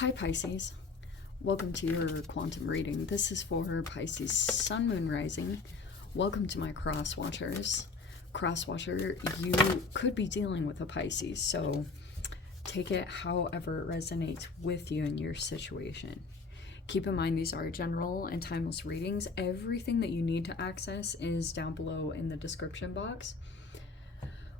Hi Pisces, welcome to your quantum reading. This is for Pisces Sun, Moon, Rising. Welcome to my cross watchers. Cross watcher, you could be dealing with a Pisces, so take it however it resonates with you in your situation. Keep in mind these are general and timeless readings. Everything that you need to access is down below in the description box,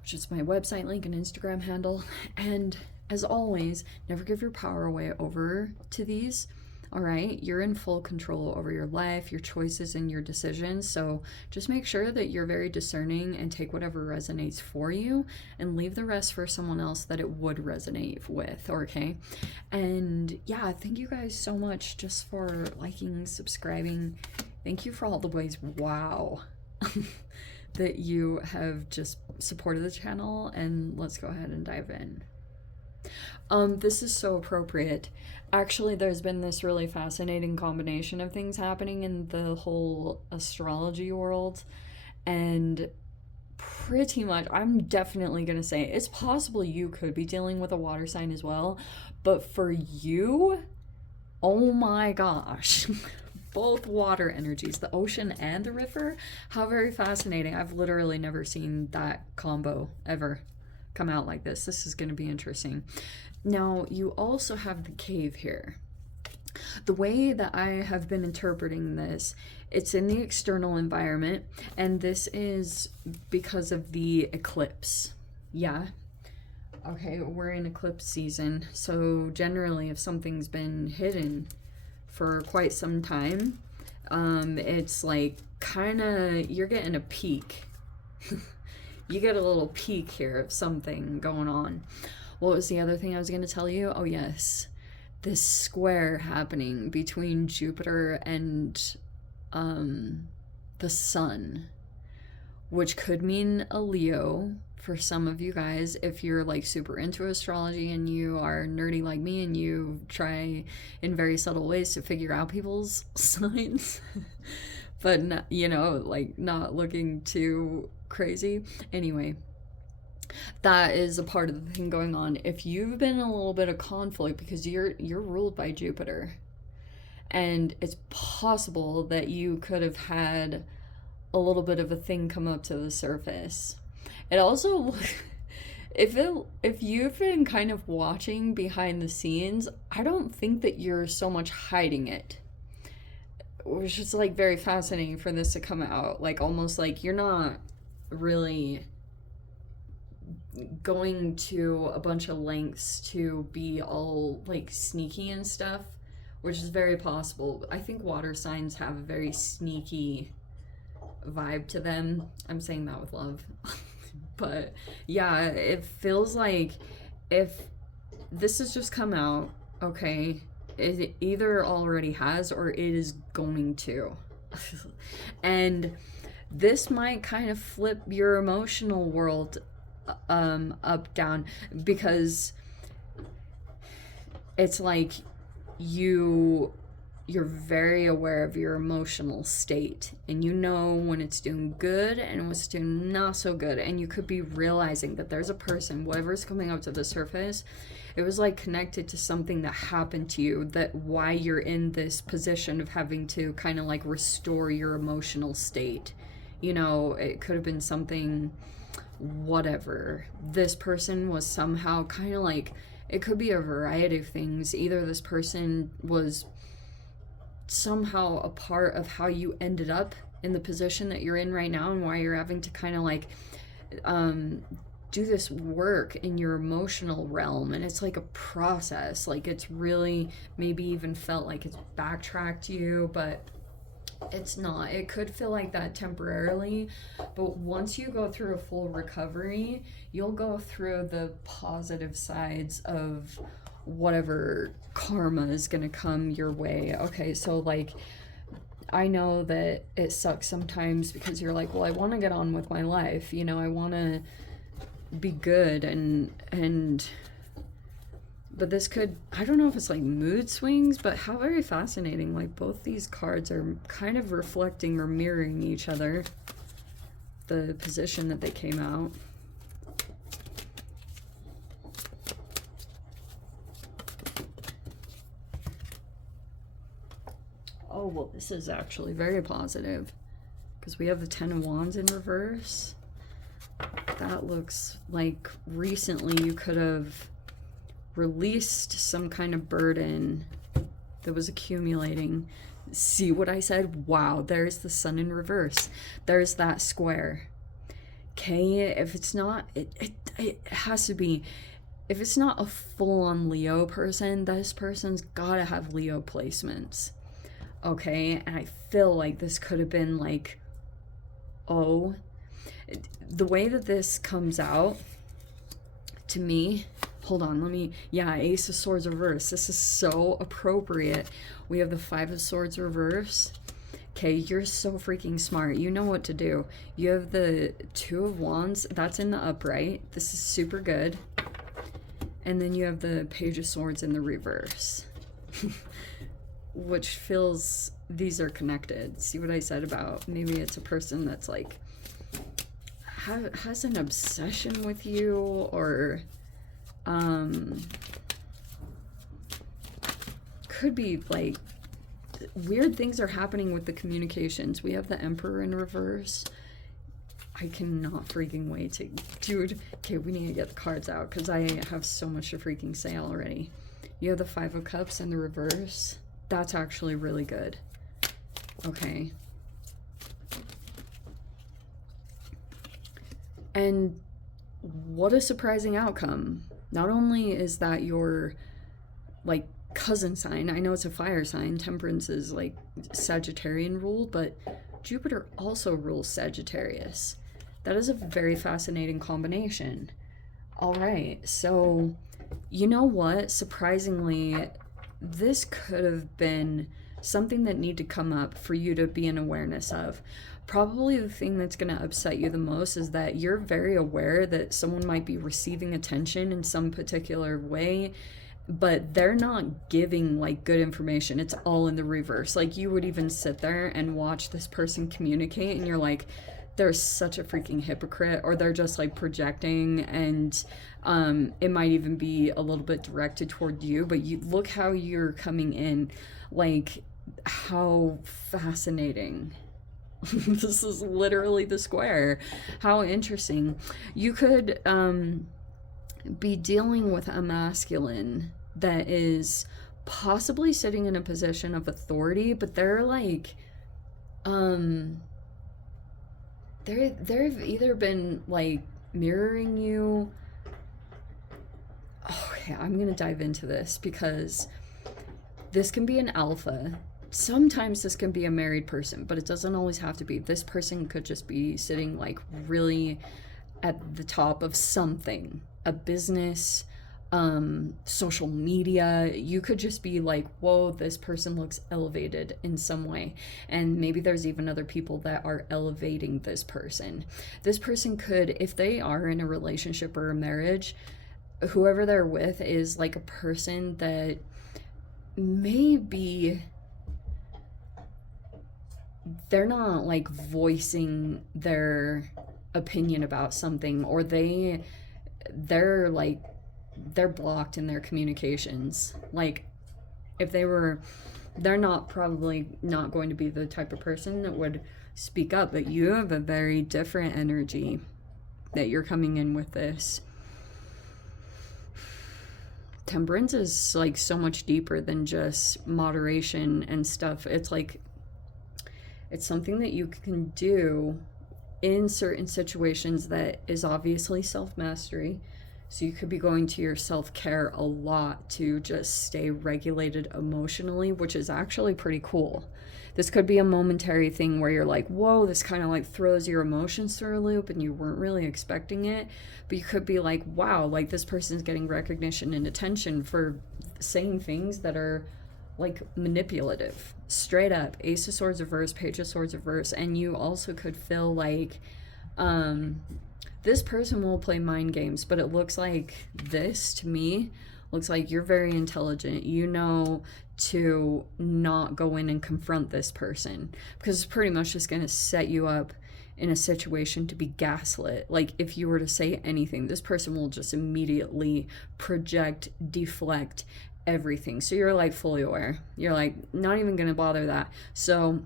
which is my website link and Instagram handle. And as always, never give your power away over to these. All right, you're in full control over your life, your choices, and your decisions. So just make sure that you're very discerning and take whatever resonates for you and leave the rest for someone else that it would resonate with, okay? And yeah, thank you guys so much just for liking, subscribing. Thank you for all the ways, wow, that you have just supported the channel. And let's go ahead and dive in. This is so appropriate. Actually, there's been this really fascinating combination of things happening in the whole astrology world, and pretty much, I'm definitely gonna say it's possible you could be dealing with a water sign as well, but for you, oh my gosh, both water energies, the ocean and the river, how very fascinating. I've literally never seen that combo ever come out like this. This is going to be interesting. Now, you also have the cave here. The way that I have been interpreting this, it's in the external environment, and this is because of the eclipse. Yeah. Okay, we're in eclipse season, so generally if something's been hidden for quite some time, it's like kind of, you're getting a peek. You get a little peek here of something going on. What was the other thing I was going to tell you? Oh, yes. This square happening between Jupiter and the sun, which could mean a Leo for some of you guys if you're like super into astrology and you are nerdy like me and you try in very subtle ways to figure out people's signs. But, not, you know, like not looking too crazy. Anyway, that is a part of the thing going on. If you've been in a little bit of conflict because you're ruled by Jupiter, and it's possible that you could have had a little bit of a thing come up to the surface. It also, if you've been kind of watching behind the scenes, I don't think that you're so much hiding it, which is like very fascinating for this to come out. Like almost like you're not really going to a bunch of lengths to be all like sneaky and stuff, which is very possible. I think water signs have a very sneaky vibe to them. I'm saying that with love. But yeah, it feels like if this has just come out, okay, it either already has or it is going to. And this might kind of flip your emotional world up, down, because it's like you're very aware of your emotional state, and you know when it's doing good and when it's doing not so good, and you could be realizing that there's a person, whatever's coming up to the surface, it was like connected to something that happened to you, that why you're in this position of having to kind of like restore your emotional state. You know, it could have been something, whatever. This person was somehow kind of like, it could be a variety of things. Either this person was somehow a part of how you ended up in the position that you're in right now, and why you're having to kind of like do this work in your emotional realm. And it's like a process, like it's really maybe even felt like it's backtracked you, but it's not. It could feel like that temporarily, but once you go through a full recovery, you'll go through the positive sides of whatever karma is gonna come your way. Okay, so like, I know that it sucks sometimes because you're like, well, I want to get on with my life, you know, I want to be good, and but this could, I don't know if it's like mood swings, but how very fascinating. Like both these cards are kind of reflecting or mirroring each other, the position that they came out. Oh, well, this is actually very positive because we have the 10 of Wands in reverse. That looks like recently you could have released some kind of burden that was accumulating. See what I said? Wow, there's the sun in reverse. There's that square. Okay, if it's not, it has to be, if it's not a full-on Leo person, this person's gotta have Leo placements. Okay, and I feel like this could have been like, oh, the way that this comes out to me, hold on, let me, yeah, Ace of Swords reverse. This is so appropriate. We have the 5 of Swords reverse. Okay, you're so freaking smart. You know what to do. You have the 2 of Wands. That's in the upright. This is super good. And then you have the Page of Swords in the reverse. Which feels, these are connected. See what I said about maybe it's a person that's like, has an obsession with you, or could be like weird things are happening with the communications. We have the Emperor in reverse. I cannot freaking wait to, dude, okay, we need to get the cards out because I have so much to freaking say already. You have the 5 of Cups in the reverse. That's actually really good. Okay. And what a surprising outcome. Not only is that your, like, cousin sign, I know it's a fire sign, Temperance is, like, Sagittarian ruled, but Jupiter also rules Sagittarius. That is a very fascinating combination. All right, so you know what? Surprisingly, this could have been something that needed to come up for you to be in awareness of. Probably the thing that's going to upset you the most is that you're very aware that someone might be receiving attention in some particular way, but they're not giving like good information. It's all in the reverse. Like you would even sit there and watch this person communicate and you're like, they're such a freaking hypocrite, or they're just like projecting, and it might even be a little bit directed toward you, but you look how you're coming in, like how fascinating. This is literally the square. How interesting. You could be dealing with a masculine that is possibly sitting in a position of authority, but they're like they've either been like mirroring you. Oh yeah, I'm gonna dive into this because this can be an alpha. Sometimes this can be a married person, but it doesn't always have to be. This person could just be sitting like really at the top of something, a business, social media. You could just be like, whoa, this person looks elevated in some way. And maybe there's even other people that are elevating this person. This person could, if they are in a relationship or a marriage, whoever they're with is like a person that maybe they're not like voicing their opinion about something, or they're blocked in their communications. Like if they're not probably not going to be the type of person that would speak up, but you have a very different energy that you're coming in with this. Temperance is like so much deeper than just moderation and stuff. It's like, it's something that you can do in certain situations that is obviously self-mastery. So you could be going to your self-care a lot to just stay regulated emotionally, which is actually pretty cool. This could be a momentary thing where you're like, whoa, this kind of like throws your emotions through a loop and you weren't really expecting it. But you could be like, wow, like this person's getting recognition and attention for saying things that are like manipulative. Straight up, Ace of Swords reverse, Page of Swords reverse. And you also could feel like this person will play mind games, but it looks like this to me looks like you're very intelligent. You know to not go in and confront this person because it's pretty much just going to set you up in a situation to be gaslit. Like if you were to say anything, this person will just immediately project, deflect, everything. So you're like fully aware. You're like not even gonna bother that. So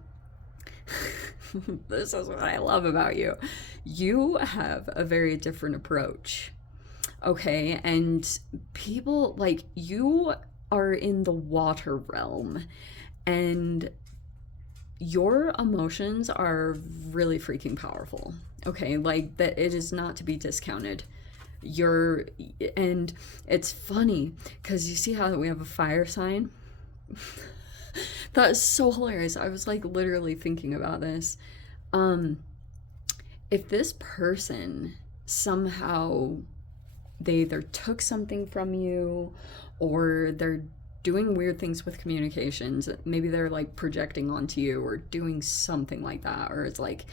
this is what I love about you. You have a very different approach. Okay, and people like you are in the water realm, and your emotions are really freaking powerful. Okay, like that, it is not to be discounted. And it's funny because you see how we have a fire sign. That is so hilarious. I was like literally thinking about this. If this person somehow they either took something from you, or they're doing weird things with communications, maybe they're like projecting onto you or doing something like that, or it's like,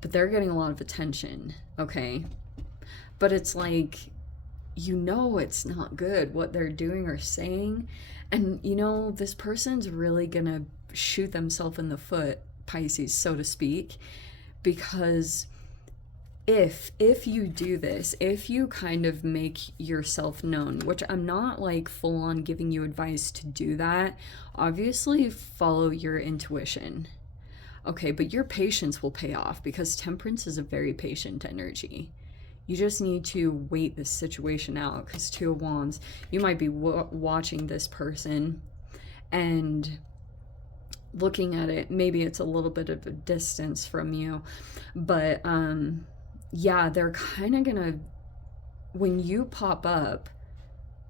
but they're getting a lot of attention, okay? But it's like, you know, it's not good what they're doing or saying. And you know, this person's really gonna shoot themselves in the foot, Pisces, so to speak, because if you do this, if you kind of make yourself known, which I'm not like full on giving you advice to do that, obviously follow your intuition. Okay, but your patience will pay off because Temperance is a very patient energy. You just need to wait this situation out, because Two of Wands, you might be watching this person and looking at it. Maybe it's a little bit of a distance from you, but yeah, they're kind of gonna, when you pop up,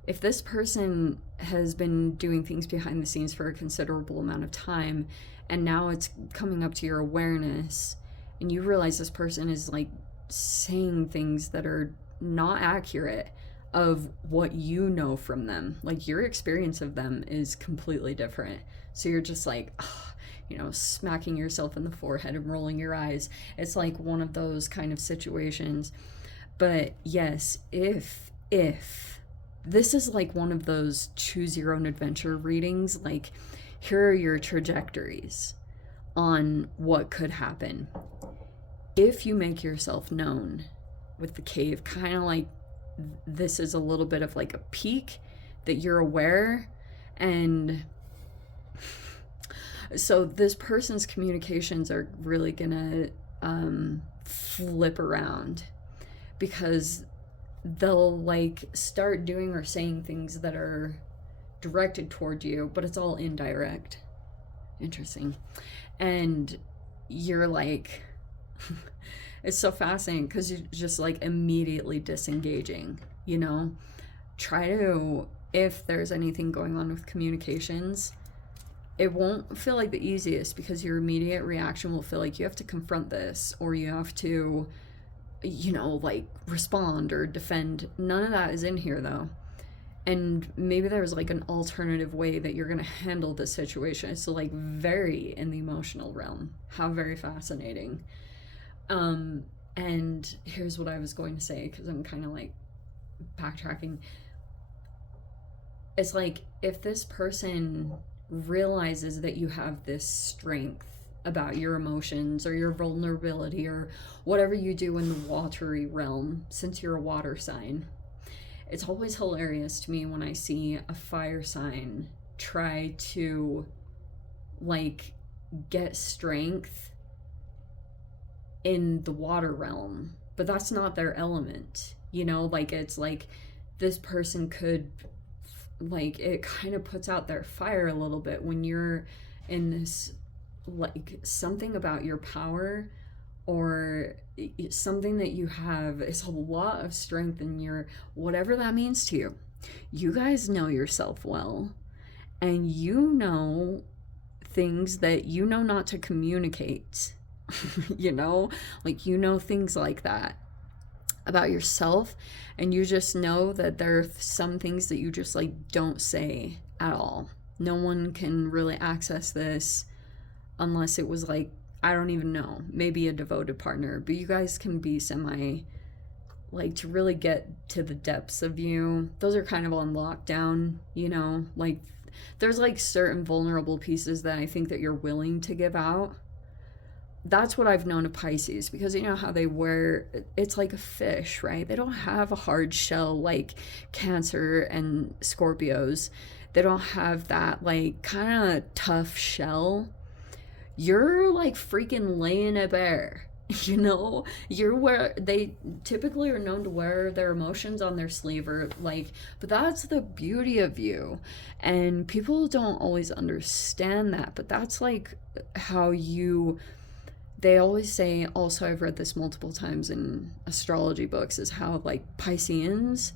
if this person has been doing things behind the scenes for a considerable amount of time, and now it's coming up to your awareness, and you realize this person is like saying things that are not accurate of what you know from them, like your experience of them is completely different. So you're just like, oh, you know, smacking yourself in the forehead and rolling your eyes. It's like one of those kind of situations. But yes, if this is like one of those choose your own adventure readings, like here are your trajectories on what could happen if you make yourself known with the cave. Kind of like this is a little bit of like a peak that you're aware. And so this person's communications are really gonna flip around, because they'll like start doing or saying things that are directed toward you, but it's all indirect. Interesting. And you're like it's so fascinating because you're just like immediately disengaging, you know. Try to, if there's anything going on with communications, it won't feel like the easiest, because your immediate reaction will feel like you have to confront this, or you have to, you know, like respond or defend. None of that is in here though. And maybe there's like an alternative way that you're gonna handle this situation. So like very in the emotional realm. How very fascinating. And here's what I was going to say, because I'm kind of like backtracking. It's like if this person realizes that you have this strength about your emotions or your vulnerability or whatever you do in the watery realm, since you're a water sign, it's always hilarious to me when I see a fire sign try to like get strength in the water realm, but that's not their element, you know. Like it's like this person could, like, it kind of puts out their fire a little bit when you're in this, like something about your power or something that you have is a lot of strength in your, whatever that means to you. You guys know yourself well, and you know things that you know not to communicate. You know, like you know things like that about yourself, and you just know that there are some things that you just like don't say at all. No one can really access this unless it was like, I don't even know, maybe a devoted partner, but you guys can be semi, like, to really get to the depths of you, those are kind of on lockdown, you know. Like there's like certain vulnerable pieces that I think that you're willing to give out, that's what I've known of Pisces, because you know how they wear, it's like a fish, right? They don't have a hard shell like Cancer and Scorpios. They don't have that like kind of tough shell. You're like freaking laying a bear. You know, you're where they typically are known to wear their emotions on their sleeve, or like, but that's the beauty of you. And people don't always understand that, but that's like how you, they always say, also I've read this multiple times in astrology books, is how like Pisceans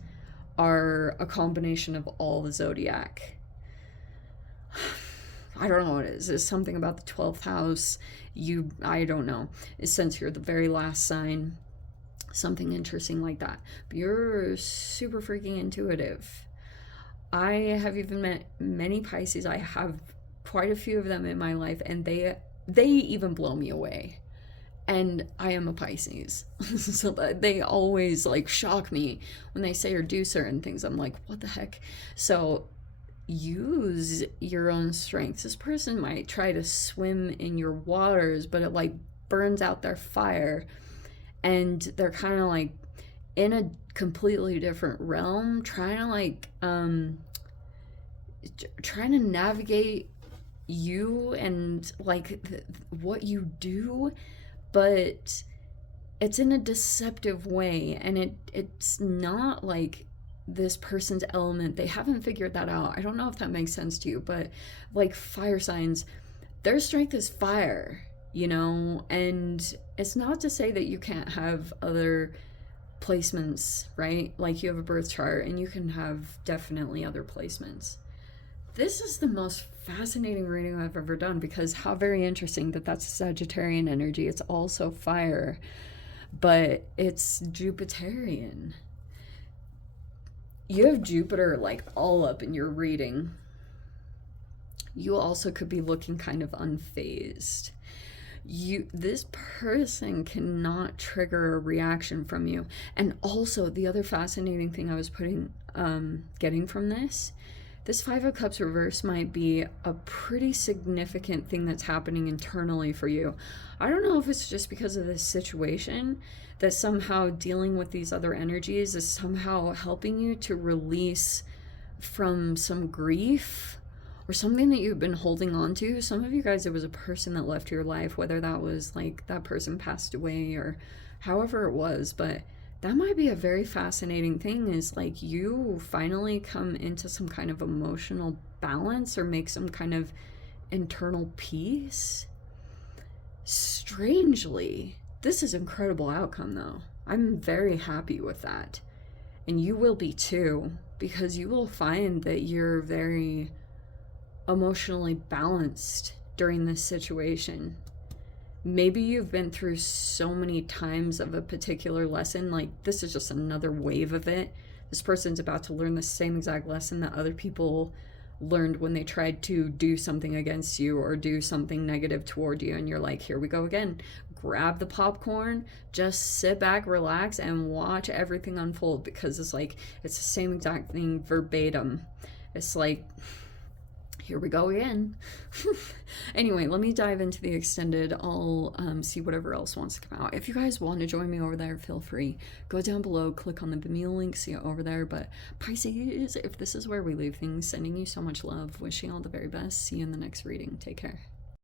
are a combination of all the zodiac. I don't know what it is. It's something about the 12th house. I don't know. Since you're the very last sign, something interesting like that. But you're super freaking intuitive. I have even met many Pisces. I have quite a few of them in my life, and they even blow me away. And I am a Pisces. So they always like shock me when they say or do certain things. I'm like, what the heck? So use your own strengths. This person might try to swim in your waters, but it like burns out their fire, and they're kind of like in a completely different realm, trying to navigate you and like what you do, but it's in a deceptive way, and it's not like this person's element. They haven't figured that out. I don't know if that makes sense to you, but like fire signs, their strength is fire, you know? And it's not to say that you can't have other placements, right? Like you have a birth chart and you can have definitely other placements. This is the most fascinating reading I've ever done, because how very interesting that that's Sagittarian energy. It's also fire, but it's Jupiterian. You have Jupiter like all up in your reading. You also could be looking kind of unfazed. This person cannot trigger a reaction from you. And also the other fascinating thing I was getting from this Five of Cups reverse might be a pretty significant thing that's happening internally for you. I don't know if it's just because of this situation that somehow dealing with these other energies is somehow helping you to release from some grief or something that you've been holding on to. Some of you guys, it was a person that left your life, whether that was like that person passed away or however it was, but that might be a very fascinating thing, is like you finally come into some kind of emotional balance or make some kind of internal peace. Strangely, this is an incredible outcome though. I'm very happy with that. And you will be too, because you will find that you're very emotionally balanced during this situation. Maybe you've been through so many times of a particular lesson, like this is just another wave of it. This person's about to learn the same exact lesson that other people learned when they tried to do something against you or do something negative toward you, and you're like, here we go again. Grab the popcorn, just sit back, relax, and watch everything unfold, because it's like it's the same exact thing verbatim. It's like, here we go again. Anyway, let me dive into the extended. I'll see whatever else wants to come out. If you guys want to join me over there, feel free. Go down below, click on the Vimeo link, see it over there. But Pisces, if this is where we leave things, sending you so much love, wishing all the very best. See you in the next reading. Take care.